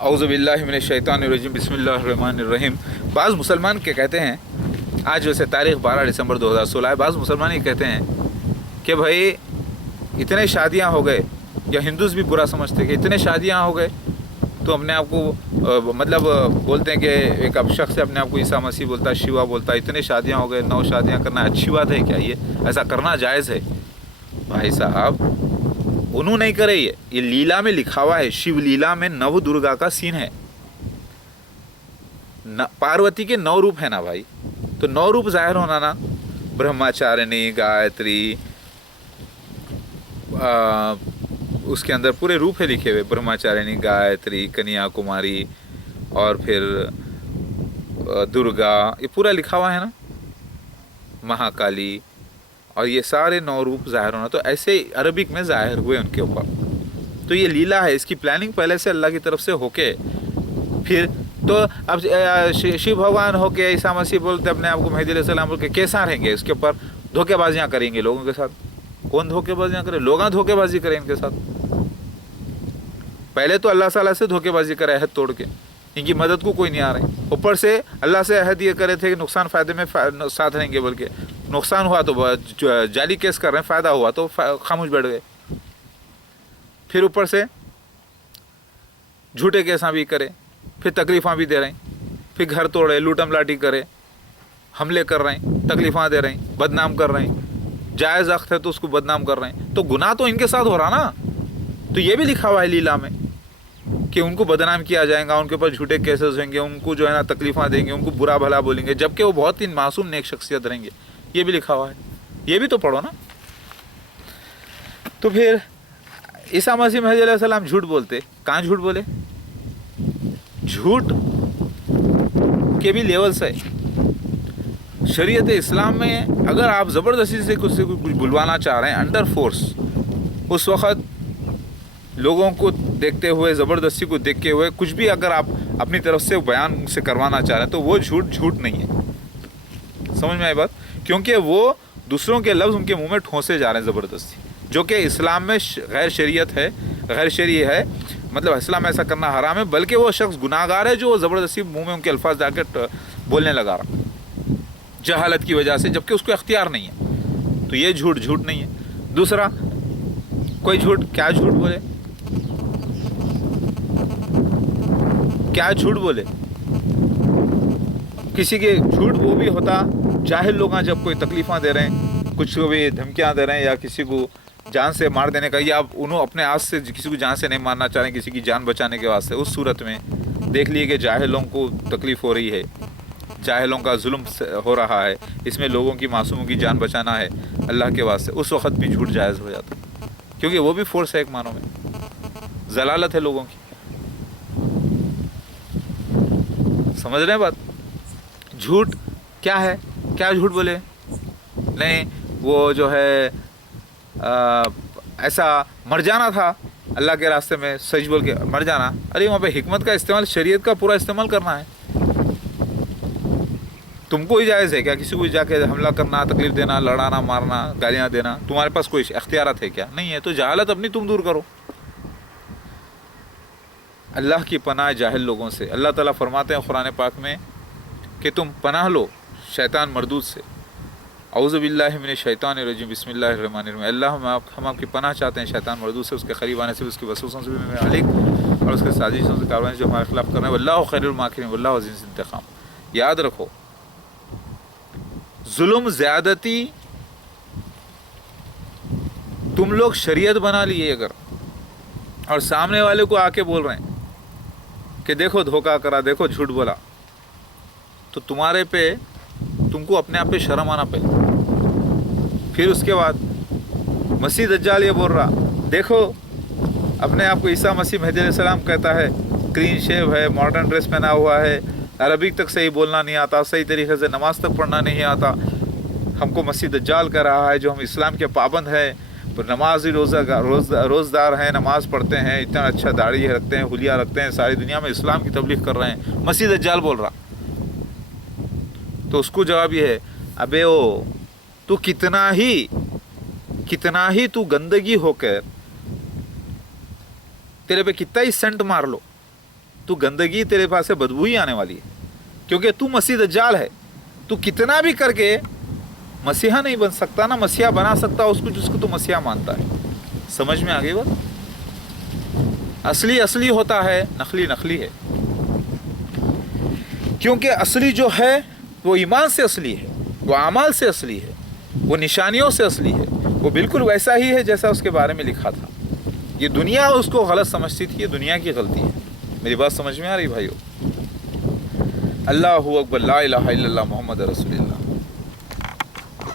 औज़ु बिल्लाहि मिनश शैतानिर रजीम बिस्मिल्लाहिर रहमानिर रहीम। बाज़ मुसलमान के कहते हैं, आज वैसे तारीख़ 12 दिसंबर 2016 है, बाज़ मुसलमान ये कहते हैं कि भाई इतने शादियां हो गए, या हिंदूज़ भी बुरा समझते कि इतने शादियां हो गए तो अपने आप को मतलब बोलते हैं कि एक अब शख्स अपने आप को ईसा मसीह बोलता है, शिवा बोलता है, इतने शादियां हो गए, 9 शादियां करना अच्छी बात है क्या? ये ऐसा करना जायज़ है? भाई साहब उन्होंने नहीं करे, ये लीला में लिखा हुआ है। शिव लीला में नव दुर्गा का सीन है, पार्वती के 9 रूप है ना भाई, तो 9 रूप जाहिर होना ना, ब्रह्मचारिणी, गायत्री, उसके अंदर पूरे रूप है लिखे हुए, ब्रह्मचारिणी, गायत्री, कन्याकुमारी और फिर दुर्गा, ये पूरा लिखा हुआ है ना, महाकाली, और ये सारे 9 रूप जाहिर होना, तो ऐसे अरबिक में जाहिर हुए उनके ऊपर। तो ये लीला है, इसकी प्लानिंग पहले से अल्लाह की तरफ से होके फिर तो अब शिव भगवान होके ईसा मसीह बोलते अपने आप को मेहदी अलैहिस्सलाम बोल के कैसा रहेंगे, इसके ऊपर धोखेबाजियाँ करेंगे लोगों के साथ। कौन धोखेबाजियाँ करे? लोग धोखेबाजी करें इनके साथ। पहले तो अल्लाह ताला से धोखेबाजी करे अहद तोड़ के, इनकी मदद को कोई नहीं आ रही, ऊपर से अल्लाह से अहद ये करे थे कि नुकसान फ़ायदे में साथ रहेंगे, बल्कि नुकसान हुआ तो जाली केस कर रहे हैं, फ़ायदा हुआ तो खामोश बैठ गए। फिर ऊपर से झूठे केसा भी करे, फिर तकलीफ़ां भी दे रहे हैं, फिर घर तोड़े, लूटम लाटी करे, हमले कर रहे हैं, तकलीफ़ां दे रहे हैं, बदनाम कर रहे हैं, जायज़ वक्त है तो उसको बदनाम कर रहे हैं, तो गुनाह तो इनके साथ हो रहा ना। तो ये भी लिखा हुआ है लीला में कि उनको बदनाम किया जाएगा, उनके ऊपर झूठे केसेस होंगे, उनको जो है ना तकलीफ़ां देंगे, उनको बुरा भला बोलेंगे, जबकि वो बहुत ही मासूम नेक शख्सियत रहेंगे। ये भी लिखा हुआ है, ये भी तो पढ़ो ना। तो फिर ईसा मसीह महदी अलैहिस्सलाम झूठ बोलते, कहाँ झूठ बोले? झूठ के भी लेवल्स है शरीयत इस्लाम में। अगर आप ज़बरदस्ती से कुछ बुलवाना चाह रहे हैं अंडर फोर्स, उस वक़्त लोगों को देखते हुए, ज़बरदस्ती को देखते हुए कुछ भी अगर आप अपनी तरफ से बयान से करवाना चाह रहे हैं तो वो झूठ नहीं है। समझ में आई बात? क्योंकि वो दूसरों के लफ्ज़ उनके मुंह में ठोंसे जा रहे हैं ज़बरदस्ती, जो कि इस्लाम में गैर शरीयत है, गैर शरई है, मतलब इस्लाम ऐसा करना हराम है, बल्कि वो शख्स गुनाहगार है जो ज़बरदस्ती मुंह में उनके अल्फाज जाकर बोलने लगा रहा जहालत की वजह से, जबकि उसको इख्तियार नहीं है। तो ये झूठ नहीं है। दूसरा कोई झूठ, क्या झूठ बोले, क्या झूठ बोले? किसी के झूठ वो भी होता जाहिल लोग जब कोई तकलीफ़ां दे रहे हैं, कुछ को भी धमकियां दे रहे हैं, या किसी को जान से मार देने का, या उन्होंने अपने हाथ से किसी को जान से नहीं मारना चाह रहे, किसी की जान बचाने के वास्ते, उस सूरत में देख लिए कि जाहिलों को तकलीफ़ हो रही है, जाहिलों का जुल्म हो रहा है, इसमें लोगों की मासूमों की जान बचाना है अल्लाह के वास्ते, उस वक़्त भी झूठ जायज़ हो जाता, क्योंकि वो भी फोर्स है एक मानों में, जलालत है लोगों की। समझ रहे हैं बात? झूठ क्या है? क्या झूठ बोले? नहीं, वो जो है ऐसा मर जाना था अल्लाह के रास्ते में, सच बोल के मर जाना। अरे वहाँ पे हिकमत का इस्तेमाल, शरीयत का पूरा इस्तेमाल करना है। तुमको ही जायज़ है क्या किसी को जाके हमला करना, तकलीफ़ देना, लड़ाना, मारना, गालियाँ देना? तुम्हारे पास कोई इख्तियारत है क्या? नहीं है। तो जहालत अपनी तुम दूर करो। अल्लाह की पनाह जाहिल लोगों से। अल्लाह ताला फरमाते हैं कुरान पाक में कि तुम पनाह लो शैतान मरदूद से। औज़ु बिल्लाहि मिनश शैतानिर रजीम बिस्मिल्लाहिर रहमानिर रहीम। अल्लाह हम आपकी पनाह चाहते हैं शैतान मरदूद से, उसके करीब आने से, उसकी वसवसों से भी मालिक, और उसके साजिशों से, कारवां जो हमारे खिलाफ कर रहे हैं। वल्लाहु खैरुल माकिरीन वल्लाहु अज़ीज़ुल इंतकाम। याद रखो, जुल्म, ज़्यादती तुम लोग शरीयत बना लिए अगर, और सामने वाले को आके बोल रहे हैं कि देखो धोखा करा, देखो झूठ बोला, तो तुम्हारे पे, तुमको अपने आप पे शर्म आना पड़े। फिर उसके बाद मसीह दज्जाल ये बोल रहा, देखो अपने आप को ईसा मसीह महदी अलैहिस्सलाम कहता है, क्लीन शेव है, मॉडर्न ड्रेस पहना हुआ है, अरबिक तक सही बोलना नहीं आता, सही तरीके से नमाज तक पढ़ना नहीं आता, हमको मसीह दज्जाल कह रहा है जो हम इस्लाम के पाबंद हैं, तो नमाज ही रोज़दार हैं, नमाज पढ़ते हैं, इतना अच्छा दाढ़ी रखते हैं, हुलिया रखते हैं, सारी दुनिया में इस्लाम की तबलीग कर रहे हैं, मसीह दज्जाल बोल रहा। तो उसको जवाब ये है, अबे ओ तू कितना ही तू गंदगी होकर, तेरे पे कितना ही सेंट मार लो, تو گندگی تیرے پاس سے بدبو ہی آنے والی ہے، کیونکہ تو مسیح دجال ہے. تو کتنا بھی کر کے مسیحا نہیں بن سکتا، نہ مسیحا بنا سکتا اس کو جس کو تو مسیحا مانتا ہے. سمجھ میں آگے بات؟ اصلی اصلی ہوتا ہے، نقلی نقلی ہے. کیونکہ اصلی جو ہے وہ ایمان سے اصلی ہے، وہ اعمال سے اصلی ہے، وہ نشانیوں سے اصلی ہے، وہ بالکل ویسا ہی ہے جیسا اس کے بارے میں لکھا تھا. یہ دنیا اس کو غلط سمجھتی تھی، یہ دنیا کی غلطی ہے. میری بات سمجھ میں آ رہی بھائیو؟ اللہ اکبر، لا الہ الا اللہ محمد رسول اللہ.